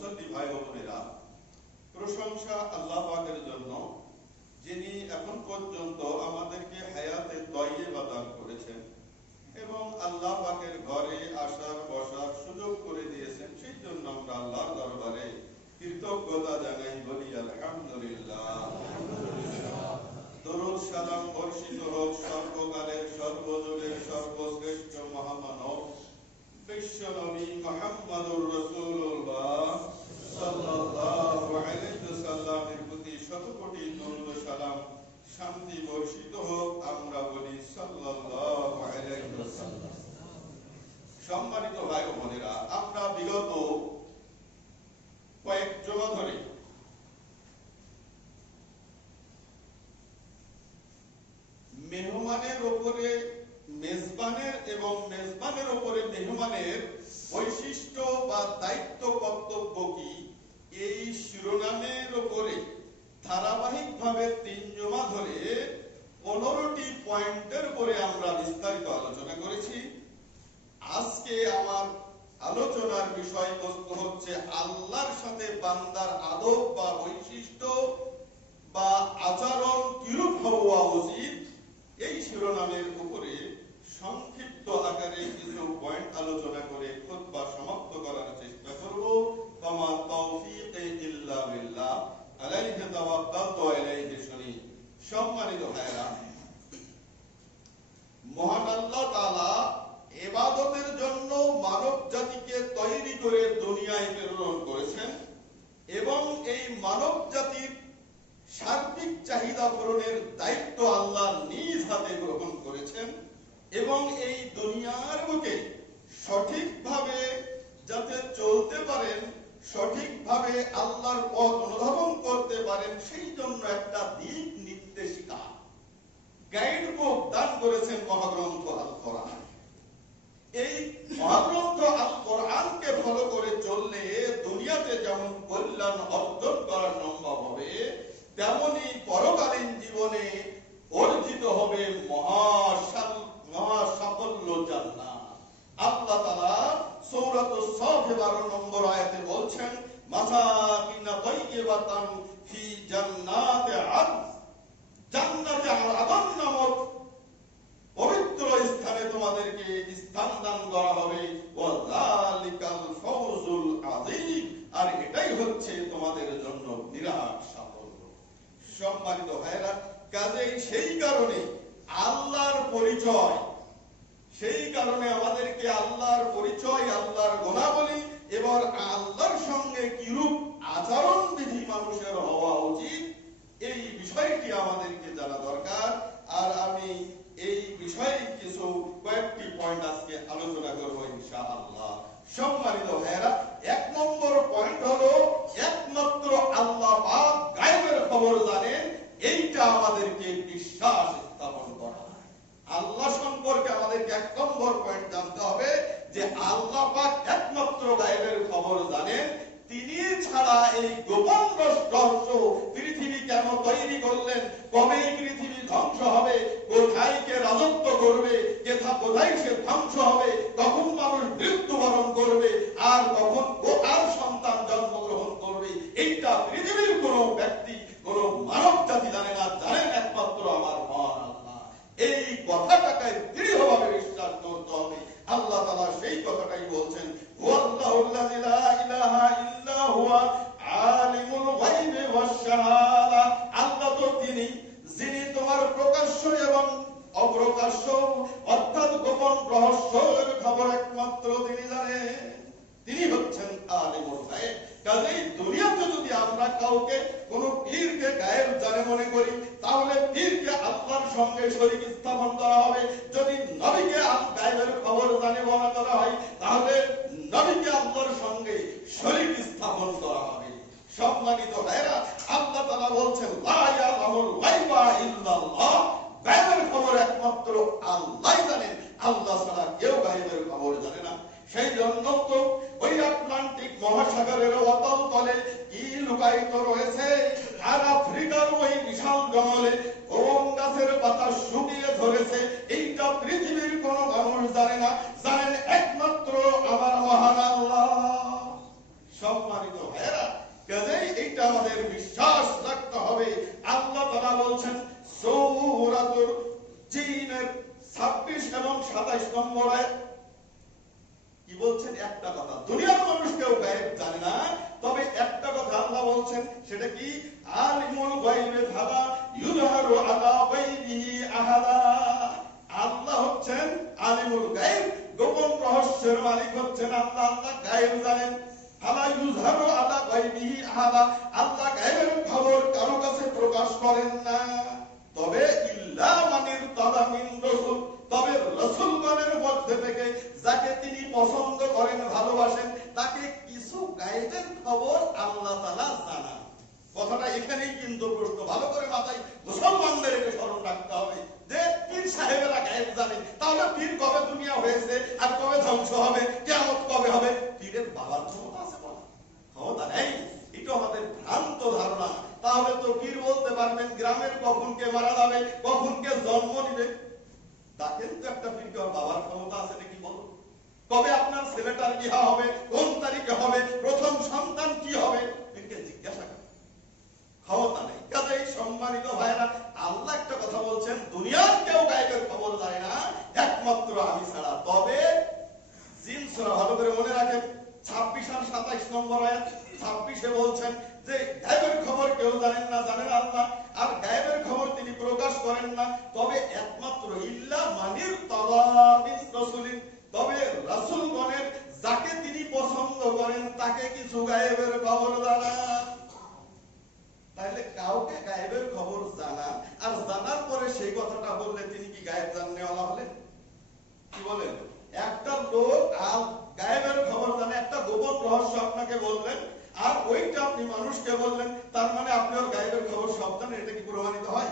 মুসল্লি ভাই ও বোনেরা, প্রশংসা আল্লাহ পাকের জন্য, যিনি এখন পর্যন্ত আমাদেরকে হায়াতে তয়্যিবা দান করেছেন এবং আল্লাহ পাকের ঘরে আসার বসার সুযোগ করে দিয়েছেন। সেই জন্য আমরা আল্লাহর দরবারে কৃতজ্ঞতা জানাই, বলি আলহামদুলিল্লাহ। দরুদ সালাম বর্ষিত হোক সর্বকালের সর্বযুগের সর্বশ্রেষ্ঠ মহামানব বিশ্ব নবী মুহাম্মদুর রাসূলুল্লাহ সাল্লাল্লাহু আলাইহি ওয়াসাল্লামের প্রতি শত কোটি দরুদ সালাম শান্তি বর্ষিত হোক। আমরা বলি সাল্লাল্লাহু আলাইহি ওয়াসাল্লাম। সম্মানিত ভাই ও বোনেরা, আমরা বিগত কয়েক জমা ধরে মেহমানের উপরে মেজবানের এবং মেজবানের উপরে মেহমানের বৈশিষ্ট্য বা দায়িত্ব কর্তব্য কি, এই শিরোনামের উপরে ধারাবাহিকভাবে 3 জমা ধরে 15টি পয়েন্টের উপরে আমরা বিস্তারিত আলোচনা করেছি। আজকে আমার আলোচনার বিষয়বস্তু হচ্ছে আল্লাহর সাথে বান্দার আদব বা বৈশিষ্ট্য বা আচরণ কিরূপ হওয়া উচিত। এই শিরোনামের উপরে সংক্ষিপ্ত আকারে কিছু পয়েন্ট আলোচনা করে খুতবা সমাপ্ত করার চেষ্টা করব। ওয়া তাওফীকি ইল্লা বিল্লাহ, আলাইহি তাওয়াক্কালতু ওয়া ইলাইহি শুনী। সম্মানিত ভাইরা, মহান আল্লাহ তাআলা ইবাদতের জন্য মানব জাতিকে তৈরি করে দুনিয়ায় প্রেরণ করেছেন এবং এই মানব জাতির সার্বিক চাহিদা পূরণের দায়িত্ব আল্লাহ নিজ হাতে গ্রহণ করেছেন এবং এই দুনিয়ার বুকে সঠিকভাবে যাতে চলতে পারেন, সঠিকভাবে আল্লাহর পথ অনুধাবন করতে পারেন, সেই জন্য একটা দিক নির্দেশিকা গাইড বুক দান করেছেন মহাগ্রন্থ আল কোরআন। এই মহাগ্রন্থ আল কোরআনকে ফলো করে চললে দুনিয়াতে যেমন কল্যাণ অর্জন করা সম্ভব হবে, তেমনি পরকালীন জীবনে অর্জিত হবে মহা সাফল্য জান্নাত। আল্লাহ তাআলা সূরাতুস সাফ 12 নম্বর আয়াতে বলছেন, মাসাকিনা তাইয়্যিবাতান ফি জান্নাতি আদন, জান্নাতে আদন নামক পবিত্র স্থানে তোমাদেরকে স্থান দান করা হবে। ওয়া যালিকাল ফাওজুল আযীম, আর এটাই হচ্ছে তোমাদের জন্য বিরাট সাফল্য। সম্মানিত ভাইরা, কাজেই সেই কারণে আল্লাহর পরিচয়, সেই কারণে আমাদেরকে আল্লাহর পরিচয়, আল্লাহর গুণাবলী এবং আল্লাহর সঙ্গে কিরূপ আচরণ বিধি মানুষের হওয়া উচিত, এই বিষয়টি আমাদেরকে জানা দরকার। আর আমি এই বিষয়ে কিছু কয়েকটি পয়েন্ট আজকে আলোচনা করব ইনশাআল্লাহ। সম্মানিত ভাইরা, 1 নম্বর পয়েন্ট হলো একমাত্র আল্লাহ পাক গায়বের খবর জানেন। এইটা আমাদেরকে বিশ্বাস স্থাপন করা। আল্লাহ সম্পর্কে আমাদেরকে 1 নম্বর পয়েন্ট জানতে হবে যে আল্লাহ পাক একমাত্র গায়বের খবর জানেন। তিনি ছাড়া এই গোপন রহস্য, পৃথিবী কেন তৈরি করলেন, কবে পৃথিবী ধ্বংস হবে, কোথায় কে রাজত্ব করবে, কোথায় সে ধ্বংস হবে, কখন মানুষ মৃত্যুবরণ করবে, আর কখন কার সন্তান জন্মগ্রহণ করবে, এইটা পৃথিবীর কোন ব্যক্তি, কোন মানব জাতি জানে না। জানেন একমাত্র আমার মহান আল্লাহ। এই কথাটাকে দৃঢ়ভাবে বিশ্বাস করতে হবে। আল্লাহ তাআলা সেই কথাটাই বলছেন, ওয়াল্লাহুল্লাযী লা ইলাহা ইল্লা হুয়া আলিমুল গায়বি ওয়াশ শাহাদা। আল্লাহ তো তিনি, যিনি তোমার প্রকাশ্য এবং অপ্রকাশ্য অর্থাৎ গোপন রহস্যের খবর একমাত্র তিনি জানেন। তিনি হচ্ছেন আলিমুল গায়ব। কাজেই দুনিয়াতে যদি আমরা কাউকে, কোন পীরকে গায়েব জানে মনে করি, তাহলে পীরকে আল্লাহর সঙ্গে শরীক স্থাপন করা হবে। যদি নবীকে গায়েবের খবর জানে মনে করা হয়, তাহলে নবীকে আল্লাহর সঙ্গে শরীক স্থাপন করা হবে। সম্মানিত ভাইরা, আল্লাহ তাআলা বলছেন, লা ইয়ালামুল গায়বা ইল্লাল্লাহ, গায়েবের খবর একমাত্র আল্লাহই জানেন, আল্লাহ ছাড়া কেউ গায়েবের খবর জানে না। সেই জন্য তো ওই আটলান্টিক মহাসাগরের অতল তলে কি লুকায়িত রয়েছে, আর আফ্রিকার ওই বিশাল জঙ্গলে কোন গাছের পাতা শুকিয়ে ধরেছে, এইটা পৃথিবীর কোন মানুষ জানে না। জানেন একমাত্র আমার মহান আল্লাহ। সম্মানিত ভাইয়েরা, কাজেই এইটা আমাদের বিশ্বাস রাখতে হবে। আল্লাহ তাআলা বলছেন সূরাতুল জিনের 26 এবং 27 নম্বর আয়াত, কি বলছেন? একটা কথা, দুনিয়ার মানুষ কেউ গায়েব জানে না, তবে একটা কথা আল্লাহ বলছেন, সেটা কি? আলিমুল গায়বি ফালা ইউযহারু আলা গায়বিহি আহাদা। আল্লাহ হচ্ছেন আলিমুল গায়ব, গোপন রহস্যের মালিক হচ্ছেন আল্লাহ। আল্লাহ গায়েব জানেন। ফালা ইউযহারু আলা গায়বিহি আহাদা, আল্লাহ গায়েবের খবর কারো কাছে প্রকাশ করেন না। তবে ইল্লা মানির তাদা মিন রাসূল, তবে রাসূলগণের মধ্যে থেকে যাকে তিনি পছন্দ করেন, ভালোবাসেন, তাকে কিছু গায়েবের খবর আল্লাহ তাআলা জানান। কথাটা এখানেই কিন্তু প্রশ্ন, ভালো করে মাথায় মুসলমানদের এটা স্মরণ রাখতে হবে যে পীর সাহেবেরা গায়েব জানেন, তাহলে পীর কবে দুনিয়া হয়েছে আর কবে ধ্বংস হবে, কিয়ামত কবে হবে, পীরের বাবার ক্ষমতা আছে বলা? ক্ষমতা নেই। এটা আমাদের ভ্রান্ত ধারণা। তাহলে তো পীর বলতে পারবেন গ্রামের কখন কে মারা যাবে, কখন কে জন্ম নিবে। তা কিন্তু একটা পীরকে ওর বাবার ক্ষমতা আছে নাকি বলো? কবে আপনার ছেলেটার বিয়ে হবে, কোন তারিখে হবে, প্রথম সন্তান কি হবে, পীরকে জিজ্ঞাসা করে? ক্ষমতা নেই। কাজেই সম্মানিত ভাইরা, আল্লাহ একটা কথা বলছেন, দুনিয়ার কেউ গায়েবের খবর জানে না একমাত্র আমি ছাড়া। তবে জিন সূরা ভালো করে মনে রাখেন, 26 আর 27 নম্বর আয়াত। 26 এ বলছেন যে গায়েবের খবর কেউ জানেন না, জানেন আল্লাহ, আর গায়েবের খবর তিনি প্রকাশ করেন না, তবে একমাত্র ইল্লা মানির তালা মিন রাসূলিন, তবে রাসূলগণের যাকে তিনি পছন্দ করেন তাকে কিছু গায়েবের খবর জানান। তাহলে কাউকে গায়েবের খবর জানান, আর জানার পরে সেই কথাটা বললে তিনি কি গায়েব জাননেওয়ালা হলেন? কি বলেন? একটা লোক গায়েবের খবর জানে, একটা গোপন রহস্য আপনাকে বললেন, আর ওইটা আপনি মানুষকে বললেন, তার মানে আপনি ওর গায়েবের খবর সব জানেন, এটা কি প্রমাণিত হয়?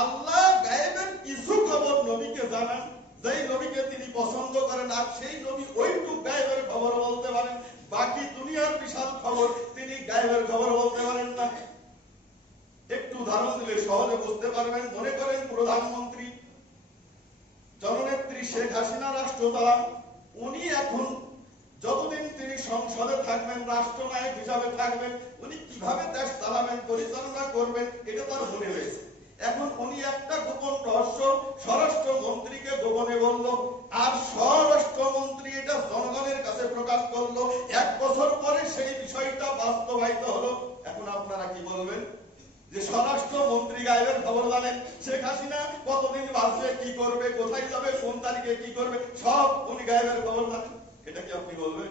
আল্লাহ গায়েবের কিছু খবর নবীকে জানান, যেই নবীকে তিনি পছন্দ করেন, আর সেই নবী ওইটুক গায়েবের খবর বলতে পারেন, বাকি দুনিয়ার বিশাল খবর তিনি গায়েবের খবর বলতে পারেন না। একটু উদাহরণ দিলে সহজে বুঝতে পারবেন। মনে করেন প্রধানমন্ত্রী জননেত্রী শেখ হাসিনা রাষ্ট্রপ্রধান, উনি এখন যতদিন তিনি সংসদে থাকবেন, রাষ্ট্রনায়ক হিসাবে থাকবেন, উনি কিভাবে দেশ চালাবেন, পরিচালনা করবেন, এটা তার মনে রয়েছে। এখন উনি একটা গোপন রহস্য স্বরাষ্ট্রমন্ত্রীকে গোপনে বলল, আর স্বরাষ্ট্রমন্ত্রী এটা জনগণের কাছে প্রকাশ করলো। 1 বছর পরে সেই বিষয়টা বাস্তবায়িত হলো। এখন আপনারা কি বলবেন? যে স্বরাষ্ট্রমন্ত্রী গায়েবের খবর জানেন, শেখ হাসিনা কতদিন বাঁচবে, কি করবে, কোথায় যাবে, কোন তারিখে কি করবে, সব উনি গায়েবের খবর জানেন। এটা কি আপনি বলবেন?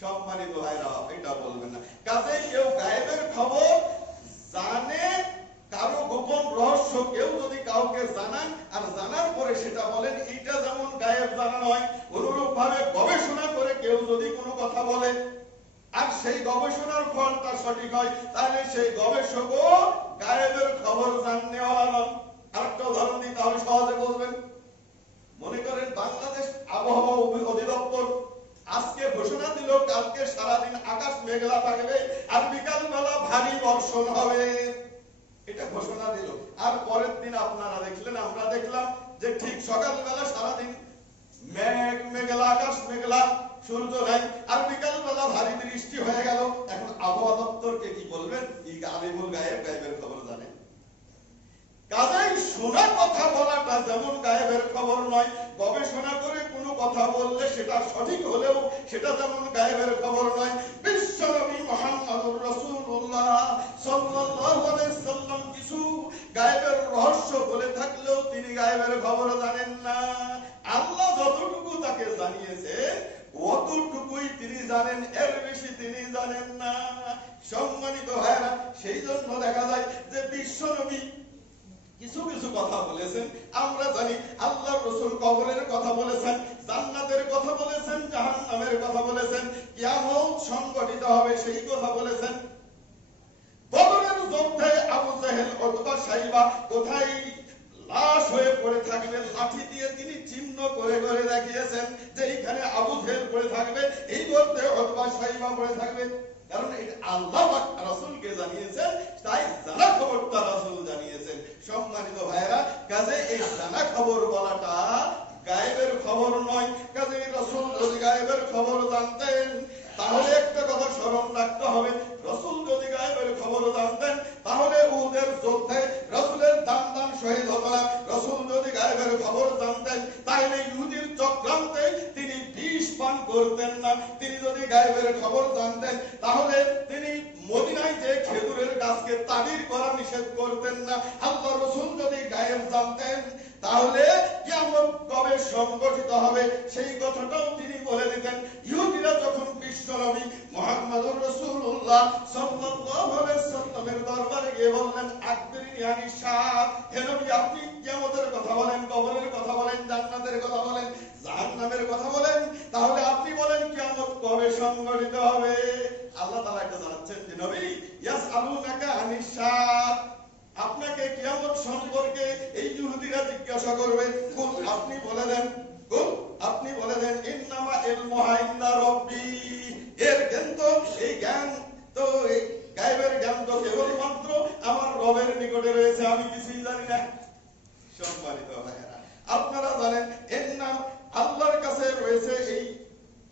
সম্মানিত ভাইরা, এটা বলবেন না। কাজে কেউ গায়েবের খবর জানে, কারো গোপন রহস্য কেউ যদি কাউকে জানান, আর জানার পরে সেটা বলেন, এটা যেমন গায়েব জানা নয়, অনুরূপ ভাবে গবেষণা করে কেউ যদি কোনো কথা বলে, আর সেই গবেষণার ফলটা সঠিক হয়, তাহলে সেই গবেষকও গায়েবের খবর জাননেওয়ালা নন। আরেকটা উদাহরণ দিই, তাহলে সহজে বুঝবেন। মনে করেন বাংলাদেশ আবহাওয়া অধিদপ্তর আজকে ঘোষণা দিল কালকে সারাদিন আকাশ মেঘলা থাকবে আর বিকাল বেলা ভারী বর্ষণ হবে, এটা ঘোষণা দিল। আর পরের দিন আপনারা দেখলেন, আমরা দেখলাম যে ঠিক সকালবেলা সারাদিন মেঘ মেঘলা, আকাশ মেঘলা, সূর্য নাই, আর বিকাল বেলা ভারী বৃষ্টি হয়ে গেল। এখন আবহাওয়া দপ্তরকে কি বলবেন? এই আলিমুল গায়েব, গায়েবের খবর জানে। কাজেই শোনা কথা বলাটা যেমন গায়েবের খবর নয়, গবেষণা করে কোনো কথা বললে সেটা সঠিক হলেও সেটা যেমন গায়েবের খবর নয়। বিশ্বনবী মুহাম্মদুর রাসূলুল্লাহ সাল্লাল্লাহু আলাইহি সাল্লাম কিছু গায়েবের রহস্য বলে থাকলেও তিনি গায়েবের খবর জানেন না। আল্লাহ যতটুকু তাকে জানিয়েছেন অতটুকুই তিনি জানেন, এর বেশি তিনি জানেন না। সম্মানিত ভাইরা, সেই জন্য দেখা যায় যে বিশ্বনবী কিছু কিছু কথা বলেছেন, আমরা জানি। আল্লাহ রাসূল কবরের কথা বলেছেন, জান্নাতের কথা বলেছেন, জাহান্নামের কথা বলেছেন, কিয়ামত সংঘটিত হবে সেই কথা বলেছেন। বদরের যুদ্ধে আবু জাহেল, উতবা, শাইবা কোথায় লাশ হয়ে পড়ে থাকবে, লাঠি দিয়ে তিনি চিহ্ন করে করে দেখিয়েছেন যে এইখানে আবু জাহেল পড়ে থাকবে, এই গর্তে উতবা, শাইবা পড়ে থাকবে। কারণ এটা আল্লাহ পাক রাসূলকে জানিয়েছেন, তাই জানা খবরটা রাসূল জানিয়েছেন। সম্মানিত ভাইরা, কাজে এই জানা খবর বলাটা গায়েবের খবর নয়। কাজে রাসূল যদি গায়েবের খবর জানতেন, তাহলে একটা কথা স্মরণ রাখতেন, গায়েবের খবর জানতেন তাহলে তিনি মদিনায় যে খেজুরের গাছকে তাবির করা নিষেধ করতেন না। আল্লাহ রাসূল যদি গায়েব জানতেন তাহলে কিয়ামত কবে সংগঠিত হবে সেই কথাটাও তিনি বলে দিতেন। ইহুদিরা যখন বিশ্ব নবী মুহাম্মদুর রাসূলুল্লাহ সাল্লাল্লাহু আলাইহি সাল্লামের দরবারে গিয়ে বললেন, আকবিরনি আনিশ সাআত, হে নবী আপনি কিয়ামতের কথা বলেন, কবরের কথা বলেন, জান্নাতের কথা বলেন, জাহান্নামের কথা বলেন, তাহলে আপনি বলেন কিয়ামত কবে সংগঠিত হবে? আল্লাহ তাআলা এটা জানাচ্ছেন যে নবী ইয়াসআলুনাকা আনিশ সাআত, আপনাকে কিয়ামত সম্পর্কে এই ইহুদিরা জিজ্ঞাসা করবে, কুল আপনি বলে দেন, কুল আপনি বলে দেন ইন্নামা ইলমুহা ইনদা রাব্বি, এর জ্ঞান তো এই জ্ঞান তো এই গায়েবের জ্ঞান তো কেবলমাত্র আমার রবের নিকটে রয়েছে, আমি কিছুই জানি না। সম্মানিত ভাইরা, আপনারা জানেন এর নাম আল্লাহর কাছে রয়েছে এই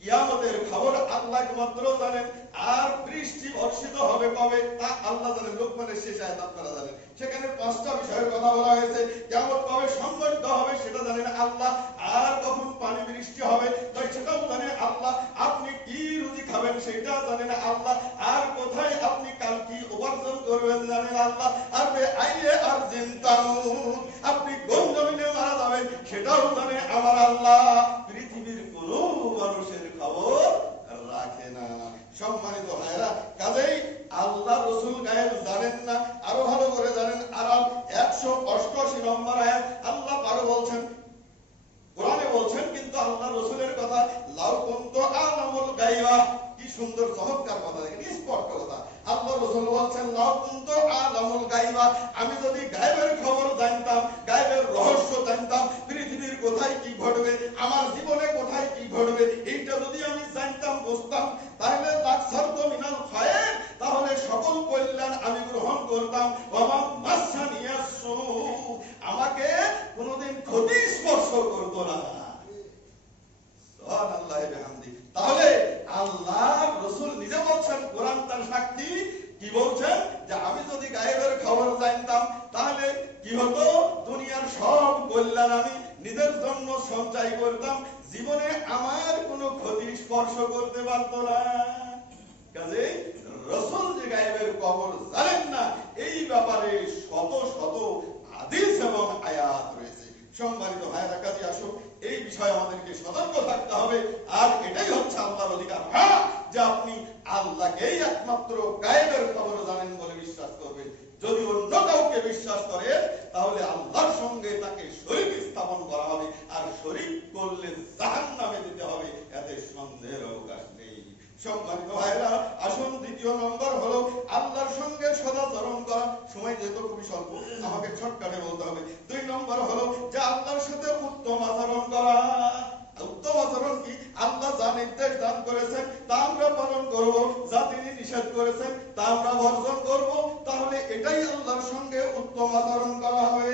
কিয়ামতের খবর আল্লাহ মাত্র জানেন। আর বৃষ্টি বর্ষিত হবে কবে তা আল্লাহ জানেন। লোকমানের শেষ আয়াত আপনারা জানেন, সেখানে 5টা বিষয়ের কথা বলা হয়েছে। কিয়ামত কবে সংঘটিত হবে সেটা জানেন আল্লাহ, আর কখন পানি বৃষ্টি হবে তাই সেটাও জানেন আল্লাহ, আপনি কি রুজি খাবেন সেটা জানেন আল্লাহ, আর কোথায় আপনি কাল কি উপার্জন করবেন জানেন আল্লাহ, আর আইয়ে আর জিনতামুন, আপনি কোন জমিনে মারা যাবেন সেটাও জানে আমার আল্লাহ। পৃথিবীর কোন মানুষের খবর রাখে না। সম্মানিত ভাইরা, কাজেই আল্লাহ রাসূল গায়েব জানেন না, আরো ভালো করে জানেন। আরাম 188 নম্বর আয়াত আল্লাহ পাক বলছেন, কোরআনে বলছেন কিন্তু আল্লাহ রাসূলের কথা, লাউ কুনতু আলামুল গায়বা, কি সুন্দর চমৎকার কথা, দেখেন স্পষ্ট কথা। আল্লাহ রাসূল বলছেন লাউ কুনতু আলামুল গায়বা, আমি যদি গায়েবের খবর জানতাম, গায়েবের রহস্য জানতাম, পৃথিবীর কোথায় কি ঘটবে, আমার জীবনে কোথায় কি ঘটবে, এইটা যদি আমি জানতাম বুঝতাম, তাহলে লাকসারতু মিনাল খায়র, তাহলে সকল কল্যাণ আমি গ্রহণ করতাম। ওয়া মাসানিয়াসু, আমাকে কোনোদিন ক্ষতি স্পর্শ করত না। সুবহানাল্লাহি বিহামদি। তাহলে আল্লাহ রাসূল নিজে বলছেন, কোরআন তার সাক্ষী, কি বলছেন যে আমি যদি গায়েবের খবর জানতাম তাহলে কি হতো, দুনিয়ার সব কল্যাণ আমি নিজের জন্য সঞ্চয় করতাম, জীবনে আমার কোনো ক্ষতি স্পর্শ করতে পারত না। কাজেই রাসূল যে গায়েবের খবর জানেন না এই ব্যাপারে শত শত হাদিস এবং আয়াত রয়েছে। সম্মানিত ভাইরা, কাজে আসুন এই বিষয়ে আমাদেরকে সতর্ক থাকতে হবে। আর এটাই হচ্ছে আল্লাহর অধিকার, হ্যাঁ, যে আপনি আল্লাহকেই একমাত্র গায়েবের খবর জানেন বলে বিশ্বাস করবেন। যদি অন্য কাউকে বিশ্বাস করেন তাহলে আল্লাহর সঙ্গে তাকে শরীক স্থাপন করা হবে, আর শরীক করলে জাহান্নামে দিতে হবে, এতে সন্দেহের অবকাশ নেই। সম্মানিত ভাইরা, আসুন দ্বিতীয় নম্বর হলো আল্লাহর সঙ্গে সদাচরণ করা। সময় যেহেতু খুবই স্বল্প, আমাকে শর্টকাটে বলতে হবে। 2 নম্বর হলো যে আল্লাহর সাথে উত্তম আচরণ করা। উত্তম আচরণ কি, আল্লাহ যা নির্দেশ দান করেছেন তা আমরা পালন করব, যা তিনি নিষেধ করেছেন তা আমরা বর্জন করব, তাহলে এটাই আল্লাহর সঙ্গে উত্তম আচরণ করা হবে।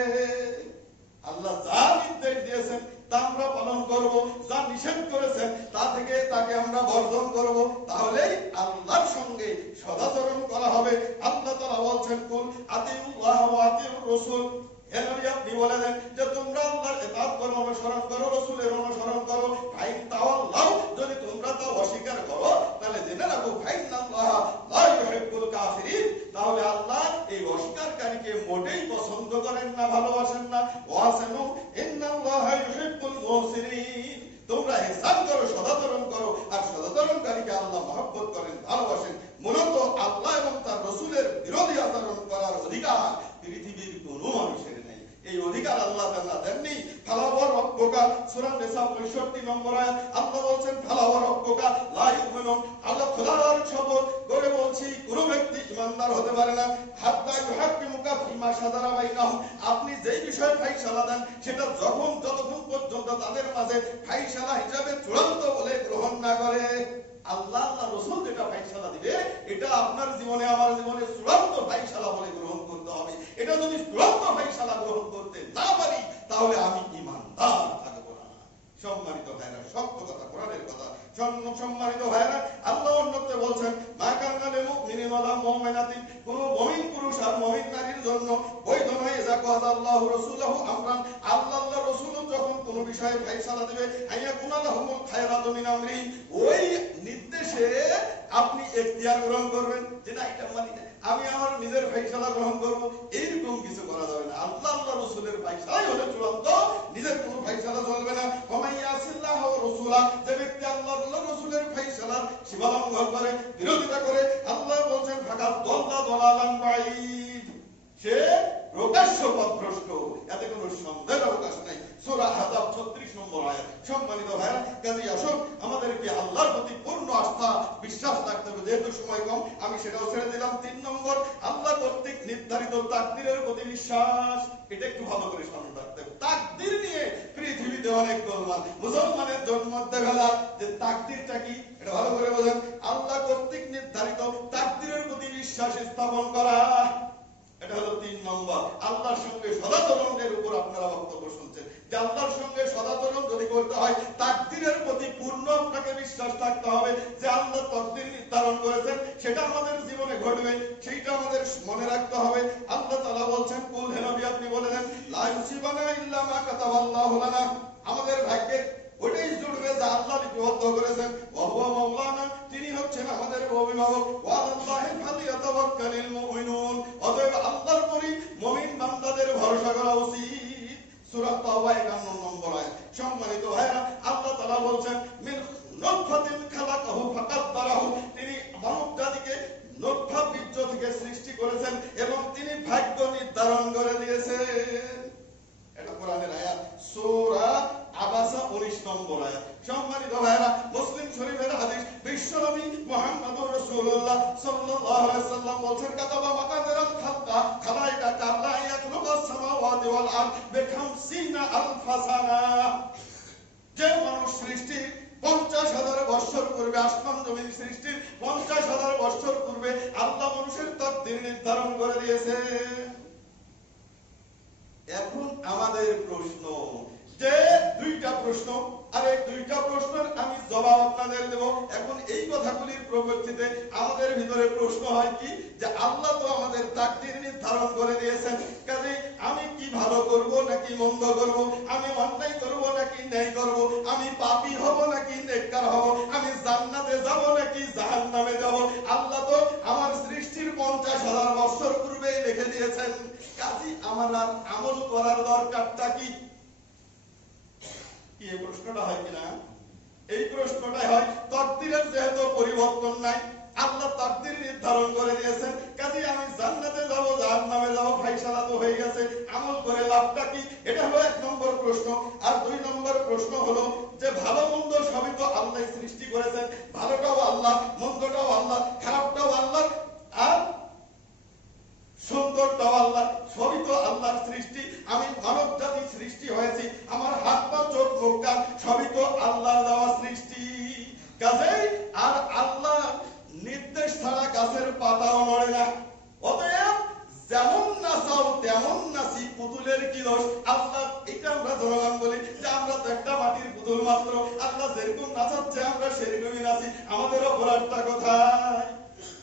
আল্লাহ যা নির্দেশ দিয়েছেন তা আমরা পালন করব, যা নিষেধ করেছেন তা থেকে তাকে আমরা বর্জন করব, তাহলেই আল্লাহর সঙ্গে সদাচরণ করা হবে। আল্লাহ তাআলা বলছেন, কুল আতিউল্লাহ ওয়া আতিউর রাসূল, হে নবী আপনি বলে দেন যে তোমরা আল্লাহর ইতাআত করো, অনুসরণ করো, রাসূলের অনুসরণ করো। ফাইন তাওয়াল্লাউ, যদি তোমরা তা অস্বীকার করো তাহলে জেনে রাখো ফাইনাল্লাহ লা ইউহিব্বুল কাফিরিন, তাহলে আল্লাহ এই অস্বীকারকারীকে মোটেই পছন্দ করেন না, ভালোবাসেন না। ওয়াসানু ইন্নাল্লাহা ইউহিব্বুল মুহসিনিন, তোমরা ইহসান করো, সদাচরণ করো, আর সদাচরণকারীকে আল্লাহ মহব্বত করেন, ভালোবাসেন। মূলত আল্লাহ এবং তার রাসূলের বিরোধী আচরণ করার অধিকার পৃথিবীর কোনো মানুষের নেই। এই অধিকার আল্লাহ তাআলা দেননি। ফালা ওয়া রাব্বুকা, সূরা নিসা 65 নম্বর আয়াত আল্লাহ বলেন ফালা ওয়া রাব্বুকা লা ইউমিনুন, আল্লাহ খোদার শপথ করে বলছি কোন ব্যক্তি ঈমানদার হতে পারে না হাত্তা ইউহাক্কিমুকা ফিমা শাজারা বাইনাহুম, আপনি যেই বিষয়ে ফায়সালা দেন সেটা যতক্ষণ পর্যন্ত তাদের মাঝে ফায়সালা হিসাবে চূড়ান্ত বলে গ্রহণ না করে। আল্লাহ রাসূল যেটা ফায়সালা দিবে এটা আপনার জীবনে আমার জীবনে চূড়ান্ত ফায়সালা বলে গ্রহণ করতে হবে। এটা যদি চূড়ান্ত ফায়সালা গ্রহণ করতে না পারি তাহলে আমি ঈমানদার থাকব না। সম্মানিত ভাইরা, সত্য কথা, কোরআনের কথা। সম্মানিত ভাইরা, আল্লাহ অন্যত্র বলছেন, মা কানা লিল মুমিনিন ওয়া মুমিনাতিন, কোন মুমিন পুরুষ আর মুমিন নারীর জন্য বৈধ নয় ইযা কাযাল্লাহু রাসূলুহু আমরান, আল্লাহর রাসূল যখন কোন বিষয়ে ফয়সালা দিবে, আইয়াকুনা লাহুমুল খায়রাতু মিন আমরিহিম, ওই নির্দেশে এখতিয়ার গ্রহণ করবেন যে না এটা মানি না, আমি আমার নিজের ফয়সালা গ্রহণ করব, এইরকম কিছু করা যাবে না। আল্লাহ রাসূলের ফয়সালাই হলো চূড়ান্ত, নিজের কোনো ফয়সালা চলবে না। ওমাইয়াসিল্লাহ ওয়া রাসূলা, যে ব্যক্তি আল্লাহ রাসূলের ফয়সালার সীমা লঙ্ঘন করে, বিরোধিতা করে, আল্লাহ বলেন ফাকাদ দাল্লা দালালান বাঈদ, সে প্রকাশ্য পথভ্রষ্ট, এতে কোনো সন্দেহের অবকাশ নাই। সূরা আহজাব 36 নম্বর আয়াত। সম্মানিত ভাইরা, কাজেই আসুন আমাদেরকে আল্লাহর প্রতি পূর্ণ আস্থা বিশ্বাস রাখতে হবে। যেহেতু সময় কম আমি সেটাও ছেড়ে দিলাম। 3 নম্বর, আল্লাহ কর্তৃক নির্ধারিত তাকদীরের প্রতি বিশ্বাস। এটা একটু ভালো করে স্মরণ রাখতে হবে। তাকদীর নিয়ে পৃথিবীতে অনেক গোলমাল, মুসলমানের জন্মতে বেলা যে তাকদীরটা কি এটা ভালো করে বোঝেন। আল্লাহ কর্তৃক নির্ধারিত তাকদীরের প্রতি বিশ্বাস স্থাপন করা, এটা হলো 3 নম্বর। আল্লাহর সঙ্গে সদাচরণের উপর আপনারা বক্তব্য শুনছেন যে আল্লাহর সঙ্গে সদাচরণ যদি করতে হয়, তাকদীরের প্রতি পূর্ণ আপনাকে বিশ্বাস থাকতে হবে যে আল্লাহ তাকদীর নির্ধারণ করেছেন, সেটা আমাদের জীবনে ঘটবে, সেইটা আমাদের মনে রাখতে হবে। আল্লাহ তাআলা বলছেন, কুল হে নবী আপনি বলে দেন, লা ইউসিবানা ইল্লা মা কাতাবাল্লাহু লানা, আমাদের ভাগ্যে ওটাই জুড়বে যা আল্লাহ লিপিবদ্ধ করেছেন। ওয়া হুয়া মাওলানা, তিনি হচ্ছেন আমাদের অভিভাবক। ওয়া আলাল্লাহি ফালিয়াতাওয়াক্কালিল মুমিনুন, অতএব আল্লাহর উপরই মুমিন বান্দাদের ভরসা করা উচিত। সূরা তাওবা 51 নম্বর আয়াত। সম্মানিত ভাইরা, আল্লাহ তাআলা বলছেন, মিন নুতফাতিন খালাকাহু ফাকাদ্দারাহু, তিনি মানব জাতিকে নুতফা বীর্য থেকে সৃষ্টি করেছেন এবং তিনি ভাগ্য নির্ধারণ করে দিয়েছেন। এটা কোরআনের আয়াত, সূরা আবাসা 19 নম্বর আয়াত। সম্মানিত ভাইরা, মুসলিম শরীফের হাদিস, বিশ্বনবী মুহাম্মদুর রাসূলুল্লাহ সাল্লাল্লাহু আলাইহি ওয়াসাল্লাম বলেন, কাতাবা মাকাদিরাল খালকা খালাইকা কাল্লা ইয়াখলুকাস সামাওয়াতি ওয়াল আরদ বি50 আলফ সানা, যে মানুষ সৃষ্টি 50,000 বছর পূর্বে, আসমান জমিন সৃষ্টির 50,000 বছর পূর্বে আল্লাহ মানুষের তাকদীর নির্ধারণ করে দিয়েছে। এখন আমাদের প্রশ্ন, যে 2টা প্রশ্ন, আর এই 2টা প্রশ্নের আমি জবাব আপনাদের দেব। এখন এই কথাগুলির প্রবর্তিতে আমাদের ভিতরে প্রশ্ন হয় কি, যে আল্লাহ তো আমাদের তাকদীর নির্ধারণ করে দিয়েছেন, কাজে আমি কি ভালো করব নাকি মন্দ করব, আমি অন্যায় করব নাকি ন্যায় করব, আমি পাপী হব নাকি নেককার হব, আমি জান্নাতে যাব নাকি জাহান্নামে যাব, আল্লাহ তো আমার সৃষ্টির 50,000 বছর পূর্বেই লিখে দিয়েছেন, কাজে আমার আর আমল করার দরকারটা কি? কি এই প্রশ্নটা হয় কিনা? এই প্রশ্নটাই হয়। তাকদীরের যেহেতু পরিবর্তন নাই, আল্লাহ তাকদীর নির্ধারণ করে দিয়েছেন, কাজে আমি জান্নাতে যাব জাহান্নামে যাব, ফয়সালা তো হয়ে গেছে, আমল করে লাভটা কি? এটা হলো 1 নম্বর প্রশ্ন। আর 2 নম্বর প্রশ্ন হলো যে ভালো মন্দ সবই তো আল্লাহ সৃষ্টি করেছেন, ভালোটাও আল্লাহ, মন্দটাও আল্লাহ, খারাপটাও আল্লাহ, আর সুন্দরটাও আল্লাহ, সবই তো আল্লাহর সৃষ্টি। আমি মানব জাতি সৃষ্টি হয়েছি, আমার হাত পা চোখ মুখ কান সবই তো আল্লাহর দেওয়া সৃষ্টি। কাজেই আর আল্লাহ নির্দেশ ছাড়া গাছের পাতাও নড়ে না। অতএব যেমন নাচাও তেমন নাচি, পুতুলের কি দোষ? আল্লাহ, এটা আমরা জনগণ বলি যে আমরা তো একটা মাটির পুতুল মাত্র, আল্লাহ যেরকম নাচাচ্ছে আমরা সেরকমই নাচি, আমাদের অপরাধটা কোথায়?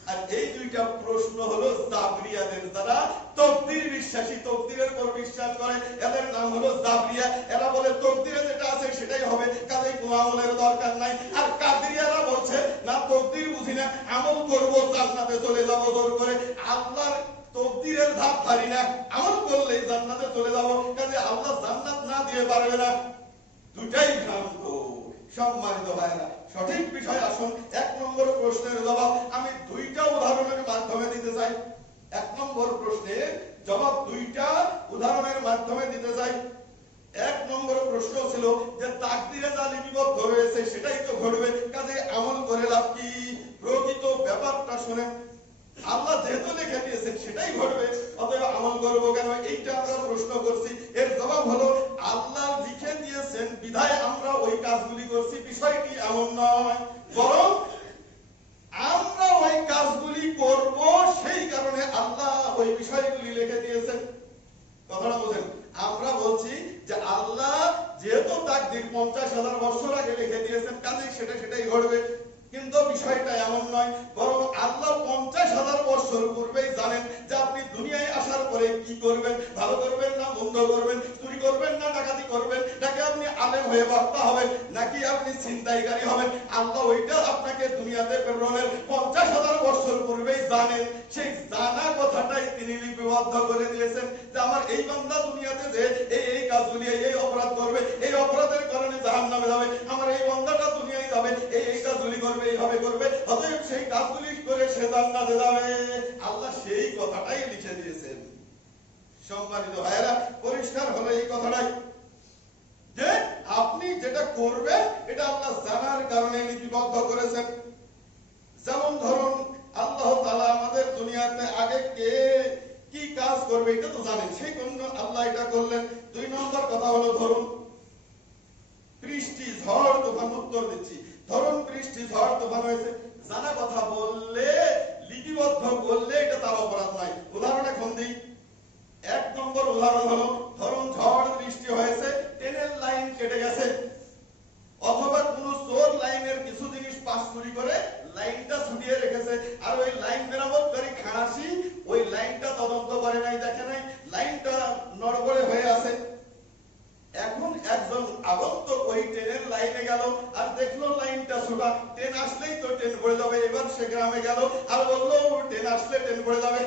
আর এই 2টা প্রশ্ন হলো জাবরিয়াদের, যারা তাকদীর বিশ্বাসী, তাকদীরের উপর বিশ্বাস করে, এদের নাম হলো জাবরিয়া। এরা বলে তাকদীরে যেটা আছে সেটাই হবে, কাজেই কোনো আমলের দরকার নাই। আর কাদেরিয়ারা বলছে না, তাকদীর বুঝি না, আমল করব জান্নাতে চলে যাব জোর করে, আল্লাহর তাকদীরের ধাপ ধারি না, আমল করলেই জান্নাতে চলে যাব, কাজে আল্লাহ জান্নাত না দিয়ে পারবে না। দুটাই ভ্রান্ত। সম্মানিত ভাইরা, সঠিক বিষয় আসুন। 1 নম্বর প্রশ্নের জবাব আমি 2টা উদাহরণের মাধ্যমে দিতে চাই। 1 নম্বর প্রশ্নের জবাব 2টা উদাহরণের মাধ্যমে দিতে চাই। 1 নম্বর প্রশ্ন ছিল যে তাকদীরে যা লিপিবদ্ধ রয়েছে সেটাই তো ঘটবে, কাজে আমল করে লাভ কি? প্রকৃত ব্যাপারটা শুনেন, আল্লাহ যেহেতু লিখে দিয়েছেন সেটাই ঘটবে, অতএব আমল করবো কেন? এইটা আমরা প্রশ্ন করছি। এর জবাব হলো আল্লাহ লিখে দিয়েছেন বিধায় আমরা ওই কাজগুলি করছি, বিষয়টি এমন নয়, বরং আমরা ওই কাজগুলি করব সেই কারণে আল্লাহ ওই বিষয়গুলি লিখে দিয়েছেন। কথাটা বোঝেন? আমরা বলছি যে আল্লাহ যেহেতু তাকদীর 50,000 বছর আগে লিখে দিয়েছেন, কাজেই সেটাই ঘটবে, কিন্তু বিষয়টা এমন নয়, বরং আল্লাহ 50,000 বছর পূর্বেই জানেন যে আপনি দুনিয়ায় আসার পরে কি করবেন, ভালো করবেন না মন্দ করবেন, চুরি করবেন না ডাকাতি করবেন, নাকি আপনি আলেম হয়ে বক্তা হবেন, নাকি আপনি ছিনতাইকারী হবেন। আল্লাহ ওইটা আপনাকে দুনিয়াতে প্রেরণের 50,000 জানেন সেই জানা কথাটাই তিনি লিপিবদ্ধ করে দিয়েছেন যে আমার এই বান্দা দুনিয়াতে যে এই কাজগুলি এই অপরাধ করবে, এই অপরাধের কারণে জাহান্নামে যাবে, আমার এই বান্দাটা দুনিয়ায় যাবে এই কাজগুলি করবে, এইভাবে করবে, অতএব সেই কাজগুলি করে সে জান্নাতে যাবে। আল্লাহ সেই কথাটাই লিখে দিয়েছেন। সম্মানিত ভাইয়েরা, পরিষ্কার হলো এই কথাটাই যে আপনি যেটা করবেন এটা আল্লাহ জানার কারণে লিপিবদ্ধ করেছেন। যেমন ধরুন আল্লাহ তাআলা আমাদের দুনিয়াতে আগে কে কি কাজ করবে এটা তো জানেন, সেই জন্য আল্লাহ এটা করলেন। 2 নম্বর কথা হলো ধরুন বৃষ্টি ঝড় তুফান, উত্তর দিচ্ছি, ধরুন বৃষ্টি ঝড় তুফান হয়েছে, জানা কথা বললে লিপিবদ্ধ করলে এটা তার অপরাধ নাই। উদাহরণ এখন দিই। 1 নম্বর উদাহরণ হলো ধরুন ঝড় বৃষ্টি হয়েছে, ট্রেনের লাইন কেটে গেছে, অথবা কোন চোর লাইনের কিছু জিনিস পাস চুরি করে লাইনটা ছুটিয়ে রেখেছে, আর ওই লাইন মেরামতকারী খালাসি ওই লাইনটা তদন্ত করে নাই, দেখে নাই, লাইনটা নড়বড়ে হয়ে আছে। এখন একজন আগন্তুক ওই ট্রেনের লাইনে গেল আর দেখলো লাইনটা ছোটা, ট্রেন আসলেই তো ট্রেন পড়ে যাবে। এবার সে গ্রামে গেল আর বললো ট্রেন আসলে ট্রেন পড়ে যাবে।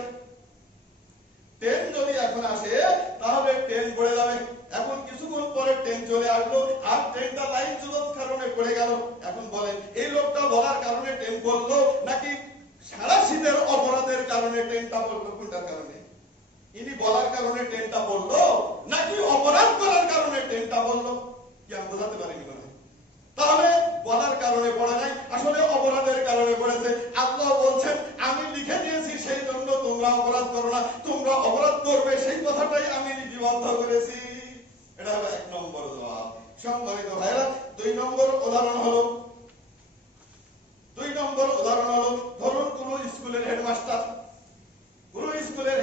ট্রেন যদি এখন আসে তাহলে ট্রেন পড়ে যাবে। এখন কিছুক্ষণ পরে ট্রেন চলে আসলো আর ট্রেনটা লাইন চুলোর কারণে পড়ে গেল। এখন বলেন এই লোকটা বলার কারণে ট্রেন পড়লো নাকি সারা শীতের অপরাধের কারণে ট্রেনটা পড়লো? কোনটার কারণে? ইনি বলার কারণে ট্রেনটা পড়লো নাকি অপরাধ করার কারণে ট্রেনটা পড়লো? কি আমি বোঝাতে পারিনি মনে হয়? তাহলে বলার কারণে পড়ে নাই, আসলে অপরাধের কারণে পড়েছে। আল্লাহ বলছেন আমি লিখে দিয়েছি সেই জন্য তোমরা অপরাধ করো না, তোমরা অপরাধ করবে সেই কথাটাই আমি লিপিবদ্ধ করেছি। এটা হলো 1 নম্বর জবাব। সম্মানিত ভাইরা, 2 নম্বর উদাহরণ হলো ধরুন কোন স্কুলের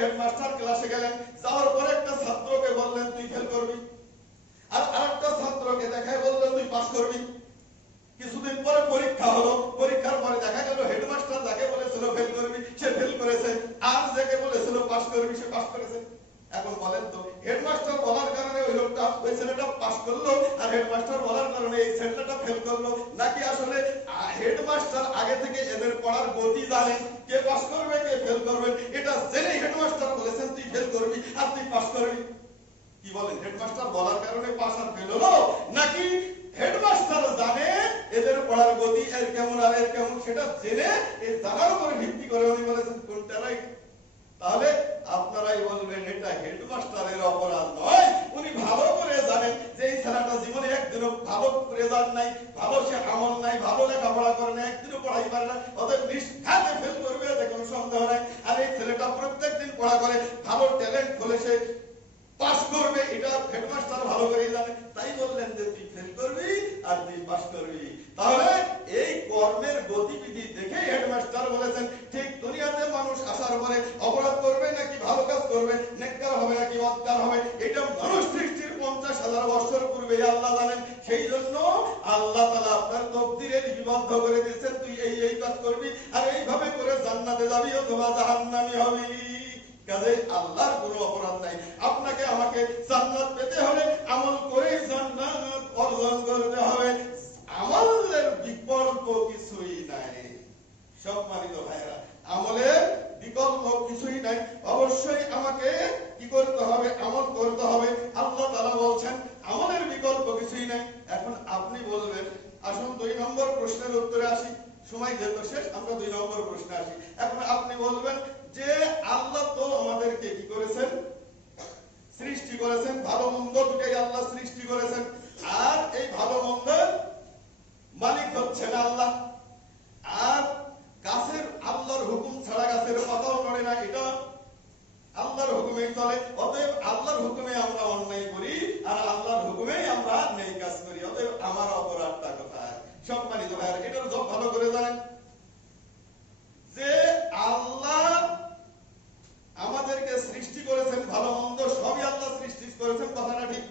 হেডমাস্টার ক্লাসে গেলেন, যাওয়ার পরে একটা ছাত্রকে বললেন তুই ফেল করবি, আর আরেকটা ছাত্রকে দেখায় বললেন তুই পাস করবি। কিছুদিন পরে পরীক্ষা হলো, পরীক্ষার পরে দেখা গেল হেডমাস্টার যাকে বলেছিল ফেল করবি সে ফেল করেছে, আর যাকে বলেছিল পাস করবি সে পাস করেছে। এখন বলেন তো হেডমাস্টার বলার কারণে ওই লোকটা ওই ছেলেটা পাস করলো আর হেডমাস্টার বলার কারণে এই ছেলেটা ফেল করলো, নাকি আসলে হেডমাস্টার আগে থেকে এদের পড়ার গতি জানেন, কে পাস করবে কে ফেল করবে, এটা জেনে হেডমাস্টার বলেছেন তুই ফেল করবি আর তুই পাস করবি? কি বলেন, হেডমাস্টার বলার কারণে পাস আর ফেল হলো, নাকি হেডমাস্টার জানে এদের পড়ার গতি এর কেমন আর এর কেমন, সেটা জেনে এই জানার উপরে ভিত্তি করে উনি বলেছেন কোনটা রাইট? তাহলে আপনারাই বলবেন এটা হেডমাস্টারের অপরাধ নয়, উনি ভালো করে জানেন যে এই ছেলেটা জীবনে একদিনও ভালো রেজাল্ট নাই, ভালো সে আমল নাই, ভালো লেখাপড়া করে না, একদিনও পড়াই পারে না, অতএব নিঃস্বার্থে ফেল করবে এতে কোনো সন্দেহ নাই। আর এই ছেলেটা প্রত্যেকদিন পড়া করে ভালো ট্যালেন্ট হলে সে পাস করবে, এটা হেডমাস্টার ভালো করেই জানে, তাই বললেন যে তুই ফেল করবি আর তুই পাস করবি। তাহলে এই কর্মের গতিবিধি দেখে হেডমাস্টার বলেছেন ঠিক দুনিয়াতে মানুষ আসার পরে অপরাধ করবে নাকি ভালো কাজ করবে, নেককার হবে নাকি বদকার হবে, এটা মানুষ সৃষ্টির 50,000 বছর পূর্বে আল্লাহ জানেন। সেই জন্য আল্লাহ তাআলা আপনার তকদিরে লিপিবদ্ধ করে দিয়েছেন তুই এই কাজ করবি আর এইভাবে করে জান্নাতে যাবি অথবা জাহান্নামী হবি। কাজে আল্লাহর কোনো অপরাধ নাই। আপনাকে আমাকে জান্নাত পেতে হলে আমল করেই জান্নাত অর্জন করতে হবে, আমলের বিকল্প কিছুই নাই। সম্মানিত ভাইরা, আমলের বিকল্প কিছুই নাই, অবশ্যই আমাকে কি করতে হবে? আমল করতে হবে। আল্লাহ তাআলা বলছেন আমলের বিকল্প কিছুই নাই। এখন আপনি বলবেন, আসুন 2 নম্বর প্রশ্নের উত্তরে আসি, সময় যেহেতু শেষ আমরা 2 নম্বর প্রশ্নে আসি। এখন আপনি বলবেন যে আল্লাহ তো আমাদেরকে কি করেছেন? সৃষ্টি করেছেন, ভালো মন্দ দুটোই আল্লাহ সৃষ্টি করেছেন, আর এই ভালো মন্দের মালিক হচ্ছেন আল্লাহ। আর গাছের আল্লাহর হুকুম ছাড়া গাছের পাতাও নড়ে না, এটা আল্লাহর হুকুমেই চলে। অতএব আল্লাহর হুকুমে আমরা অন্যায় করি আর আল্লাহর হুকুমেই আমরা নেই কাজ করি, অতএব আমার অপরাধটা কোথায়? সম্মানিত ভাইরা, এটার জব ভালো করে জানেন যে আল্লাহ আমাদেরকে সৃষ্টি করেছেন, ভালো মন্দ সবই আল্লাহ সৃষ্টি করেছেন, কথাটা ঠিক।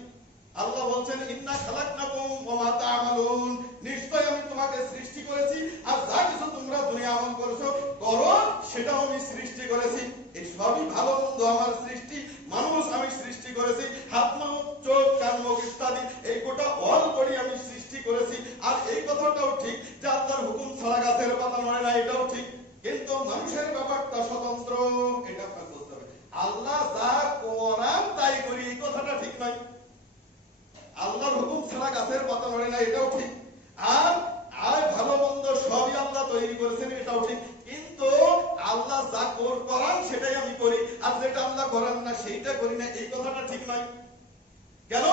আল্লাহ বলছেন ইন্না খালাকনাকুম ওয়া মা তা'মালুন, নিশ্চয় আমি তোমাকে সৃষ্টি করেছি আর যা কিছু তোমরা দুনিয়া আমল করেছো করো সেটাও আমি সৃষ্টি করেছি। এই সবই ভালো মন্দ আমার সৃষ্টি, মানুষ আমি সৃষ্টি করেছি, হাত মুখ চোখ কান মুখ ইত্যাদি এই গোটা অল বডি আমি সৃষ্টি করেছি। আর এই কথাটাও ঠিক যে আল্লাহর হুকুম ছাড়া গাছের পাতা নড়ে না, এটাও ঠিক। কিন্তু মানুষের ব্যাপারটা আল্লাহ যা করান তাই করি, এই কথাটা ঠিক নয়। আল্লাহর হুকুম ছাড়া গাছের পাতা নড়ে না, এটাও ঠিক। আর ভালো মন্দ সবই আল্লাহ তৈরি করেছেন, এটাও ঠিক। কিন্তু আল্লাহ যা করান সেটাই আমি করি, আর যেটা আল্লাহ করেন না সেইটা করি না, এই কথাটা ঠিক নয়। কেন?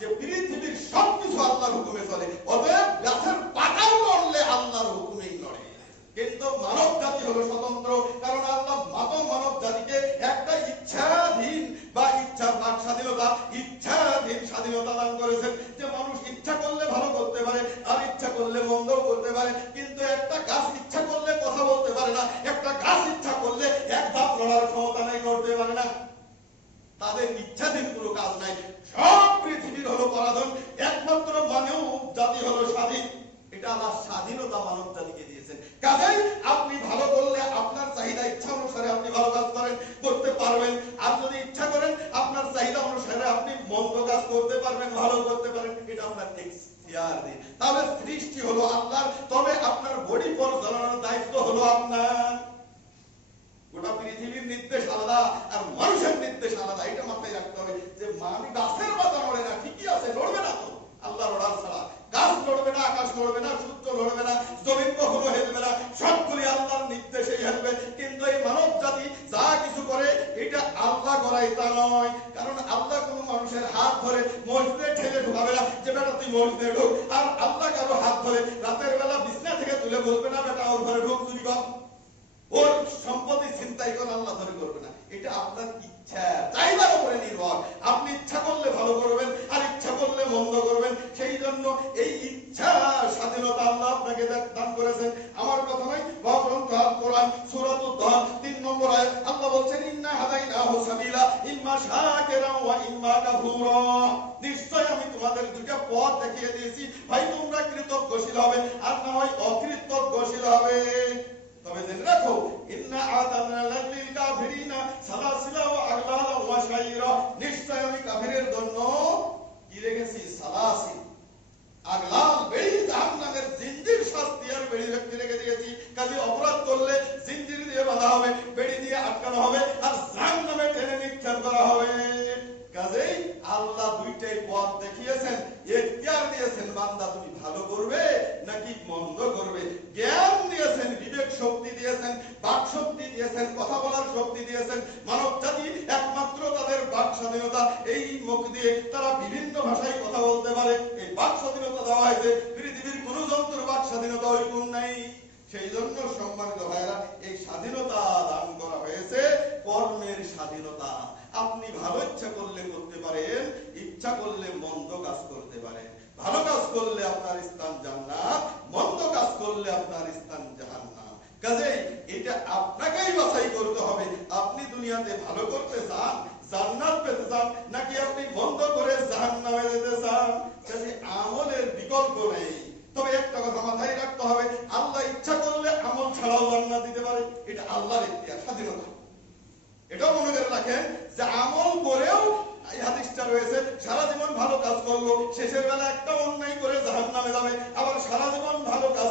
যে পৃথিবীর সবকিছু আল্লাহর হুকুমে চলে, অতএব গাছের পাতাও নড়লে আল্লাহর হুকুমেই নড়ে। কিন্তু মানব জাতি হলো স্বতন্ত্র, কারণ আল্লাহ মানব জাতিকে একটা ইচ্ছাধীন বা ইচ্ছার বাক স্বাধীনতা, ইচ্ছাধীন স্বাধীনতা দান করেছেন, যে মানুষ ইচ্ছা করলে ভালো করতে পারে আর ইচ্ছা করলে মন্দ করতে পারে। কিন্তু একটা গাছ ইচ্ছা করলে কথা বলতে পারে না, একটা গাছ ইচ্ছা করলে এক ধাপ লড়ার ক্ষমতা নাই, করতে পারে না। তাদের ইচ্ছাধীন কোনো কাজ নাই। সব পৃথিবীর হলো পরাধীন, একমাত্র মানব জাতি হলো স্বাধীন। এটা আল্লাহ স্বাধীনতা মানব জাতিকে দিয়েছেন। কাজেই আপনি ভালো করলে আপনার চাহিদা ইচ্ছা অনুসারে আপনি ভালো কাজ করতে পারবেন, আর যদি ইচ্ছা করেন আপনার চাহিদা অনুসারে আপনি মন্দ কাজ করতে পারবেন, ভালো করতে পারেন। এটা আপনার এখতিয়ার নেই। তাহলে সৃষ্টি হলো আল্লাহর, তবে আপনার বডি পরিচালনার দায়িত্ব হলো আপনার। গোটা পৃথিবীর নির্দেশ আলাদা আর মানুষের নির্দেশ আলাদা, এটা মাথায় রাখতে হবে। যে আমি গাছের পাতা নড়ে না, ঠিকই আছে, নড়বে না তো আল্লাহর অর্ডার ছাড়া। গাছ নড়বে না, আকাশ নড়বে না, সূর্য নড়বে না, জমিন কখনো হেলবে না, সবগুলি আল্লাহর নির্দেশেই হেলবে। কিন্তু এই মানব জাতি যা কিছু করে এটা আল্লাহ করাই তা নয়। কারণ আল্লাহ কোনো মানুষের হাত ধরে মসজিদে ঠেলে ঢুকাবে না যে বেটা তুই মসজিদে ঢুক, আর আল্লাহ কারো হাত ধরে রাতের বেলা বিছনা থেকে তুলে বলবে না বেটা ওর ঘরে ঢুক, চুরি কর, ওর সম্পত্তি ছিনতাই করে আল্লাহ ধরে করবে না। এটা আপনার ইচ্ছা চাহিদার উপরে নির্ভর। আপনি ইচ্ছা করলে ভালো করবেন আর ইচ্ছা করলে মন্দ করবেন। সেই জন্য এই ইচ্ছা স্বাধীনতা আল্লাহ আপনাকে দান করেছেন। আমার কথা নয়, মহাগ্রন্থ আল কোরআন সূরাতুদ দার 3 নম্বর আয়াত আল্লাহ বলছেন, ইন্না হাদাইনাহু সাবিলা ইম্মা শাকিরা ওয়া ইম্মা কাফুরা। নিশ্চয় আমি তোমাদের দুটো পথ দেখিয়ে দিয়েছি, ভাই তোমরা কৃতজ্ঞশীল হবে আর না হয় অকৃতজ্ঞশীল হবে। তবে জেনে রাখো, ইন্না আতানা লিল কাফিরিনা সালাসিলা ওয়া আগলালা ওয়া শাইরা। নিশ্চয় আমি কাফিরের জন্য কি রেখেছি? সালাসিল, আগলাল, বেড়ি, জাহান্নামের জিঞ্জির, শাস্তি আর বেড়ি রেখে দিয়েছি। কাজে অপরাধ করলে জিঞ্জির দিয়ে বাঁধা হবে, বেড়ি দিয়ে আটকানো হবে আর জাহান্নামে টেনে নিক্ষেপ করা হবে। কাজেই আল্লাহ দুইটাই পথ দেখিয়েছেন, এখতিয়ার দিয়েছেন, বান্দা তুমি ভালো করবে নাকি মন্দ করবে। জ্ঞান দিয়েছেন, বিবেক শক্তি দিয়েছেন, বাক শক্তি দিয়েছেন, কথা বলার শক্তি দিয়েছেন। মানব জাতি একমাত্র তাদের বাক স্বাধীনতা, এই মুখ দিয়ে তারা বিভিন্ন ভাষায় কথা বলতে পারে, এই বাক স্বাধীনতা দেওয়া হয়েছে। পৃথিবীর কোন যন্ত্র বাক স্বাধীনতা ওইরকম নাই। সেই জন্য সম্মানিত ভাইরা, এই স্বাধীনতা দান করা হয়েছে কর্মের স্বাধীনতা। আপনি ভালো ইচ্ছা করলে করতে পারেন, ইচ্ছা করলে মন্দ কাজ করতে পারেন। ভালো কাজ করলে আপনার স্থান জান্নাত, মন্দ কাজ করলে আপনার স্থান জাহান্নাম। কাজেই এটা আপনাকেই বাছাই করতে হবে। আপনি দুনিয়াতে ভালো করতে চান, জান্নাত পেতে চান, নাকি আপনি মন্দ করে জাহান্নামে যেতে চান? কাজে আমলের বিকল্প নেই। তবে একটা কথা মাথায় রাখতে হবে, আল্লাহ ইচ্ছা করলে আমল ছাড়াও জান্নাত দিতে পারে। এটা আল্লাহর ইখতিয়ার, স্বাধীনতা। এটাও মনে করে রাখেন যে আমল করেও এই হাদিসটা রয়েছে, সারা জীবন ভালো কাজ করলো, শেষের বেলা একটা অন্যায় করে জাহান্নামে যাবে। আবার সারা জীবন ভালো কাজ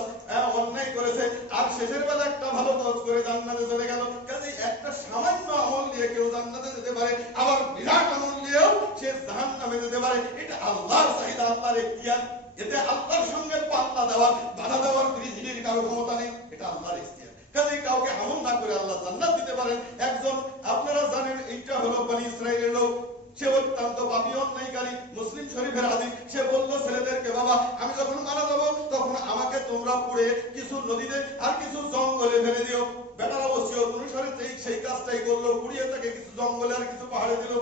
অন্যায় করেছে আর শেষের বেলা একটা ভালো কাজ করে জান্নাতে চলে গেল। কাজে একটা সামান্য আমল দিয়ে কেউ জান্নাতে যেতে পারে, আবার বিরাট আমল দিয়েও সে জাহান্নামে যেতে পারে। এটা আল্লাহর চাহিদা, আল্লাহর ইখতিয়ার। এতে আল্লাহর সঙ্গে পাল্লা দেওয়ার, বাধা দেওয়ার পৃথিবীর কারো ক্ষমতা নেই। এটা আল্লাহর ইখতিয়ার। কাজে কাউকে আমল না করে আল্লাহ জান্নাত দিতে পারেন। একজন, আপনারা জানেন, এইটা হলো বনি ইসরাইলের লোক, সে অত্যন্ত পাপী অন্যায়কারী। মুসলিম শরীফের হাদিস, সে বলল ছেলেদেরকে, বাবা আমি যখন মারা যাব তখন আমাকে তোমরা পুড়ে কিছু নদীতে আর কিছু জঙ্গলে ফেলে দিও। বেটারা ওসিয়ত অনুসারে সেই কাজটাই করলো, পুড়িয়ে তাকে কিছু জঙ্গলে আর কিছু পাহাড়ে দিল।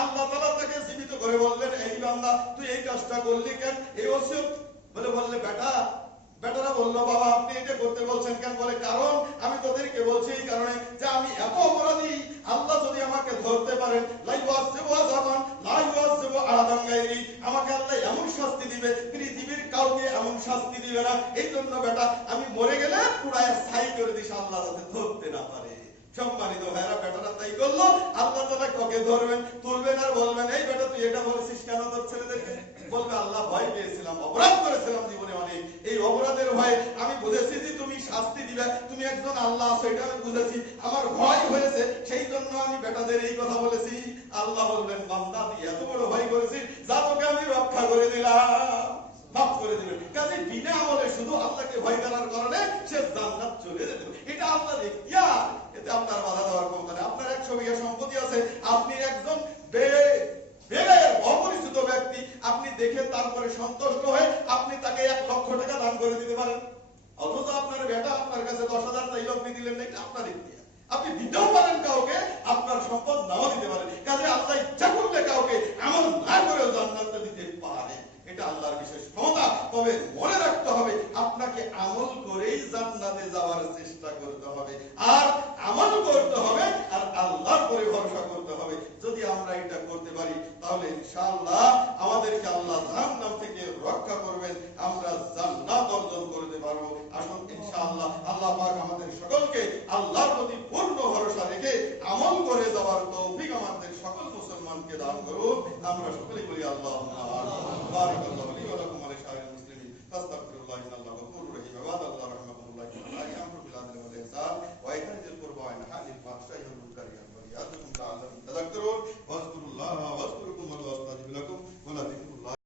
আল্লাহ তাআলা তাকে জীবিত করে বললেন, এই বান্দা তুই এই কাজটা করলি কেন? এই ওসিয়ত বললে বেটারা বললো, বাবা আপনি এটা করতে বলছেন কেন? বলে, কারণ আমি তোদেরকে বলছি এই কারণে যে আমি এত অপরাধী, আল্লাহ যদি আমাকে ধরতে পারেন, আমাকে আল্লাহ এমন শাস্তি দিবে, পৃথিবীর কাউকে এমন শাস্তি দিবে না। এই জন্য বেটা আমি মরে গেলে পুরায় ছাই করে দিস, আল্লাহ যাতে ধরতে না পারে। সম্মানিত ভাইরা, বেটারা তাই করলো। আল্লাহ তাআলা কাউকে ধরবেন, তুলবেন আর বলবেন, এই বেটা তুই এটা বলেছিস কেন তোর ছেলেদেরকে? বলবে আল্লাহ ভয় পেয়েছিলাম, অপরাধ করেছিলাম জীবনে অনেক, এই অপরাধের ভয়ে আমি বুঝেছি যে তুমি শাস্তি দিবে, তুমি একজন আল্লাহ আছো, এটা আমি বুঝেছি, আমার ভয় হয়েছে, সেই জন্য আমি বেটাদের এই কথা বলেছি। আল্লাহ বলবেন বান্দা তুই এত বড় ভয় করেছিস, যা তোকে আমি রক্ষা করে দিলাম, মাফ করে দিবেন। কাজে বিনা আমলে শুধু আল্লাহকে ভয় করার কারণে সে জান্নাত চলে যেতে পারে, এটা আল্লাহর ইখতিয়ার, এতে আপনার বাধা দেওয়ার ক্ষমতা নেই। আপনার 100 বিঘা সম্পত্তি আছে, আপনি একজন অপরিচিত ব্যক্তি, আপনি দেখে তারপরে সন্তুষ্ট হয়ে আপনি তাকে 1 লক্ষ টাকা দান করে দিতে পারেন, অথচ আপনার বেটা আপনার কাছে 10,000 চাইলে আপনি দিলেন না, এটা আপনার ইখতিয়ার। আপনি দিতেও পারেন কাউকে, আপনার সম্পদ নাও দিতে পারেন। কাজে আল্লাহ ইচ্ছা করলে কাউকে আমল না করেও জান্নাত দিতে পারে, এটা আল্লাহর বিশেষ ক্ষমতা। তবে মনে রাখতে হবে আপনাকে আমল করেই জান্নাতে যাওয়ার চেষ্টা করতে হবে, আর আমল করতে হবে, আর আল্লাহর উপরে ভরসা করতে হবে। যদি আমরা এটা করতে পারি তাহলে ইনশাআল্লাহ আমাদেরকে আল্লাহ জাহান্নাম থেকে রক্ষা করবেন, আমরা জান্নাত অর্জন করতে পারবো। আসুন ইনশাআল্লাহ আল্লাহ পাক আমাদের সকলকে আল্লাহর প্রতি পূর্ণ ভরসা রেখে আমল করে যাওয়ার তৌফিক আমাদের সকল মুসলমানকে দান করুন। আমরা সকলে বলি আল্লাহুম্মা আমিন। বারাকাল্লাহু লি ওয়া লাকুম ওয়া লিসাইরিল মুসলিমিন।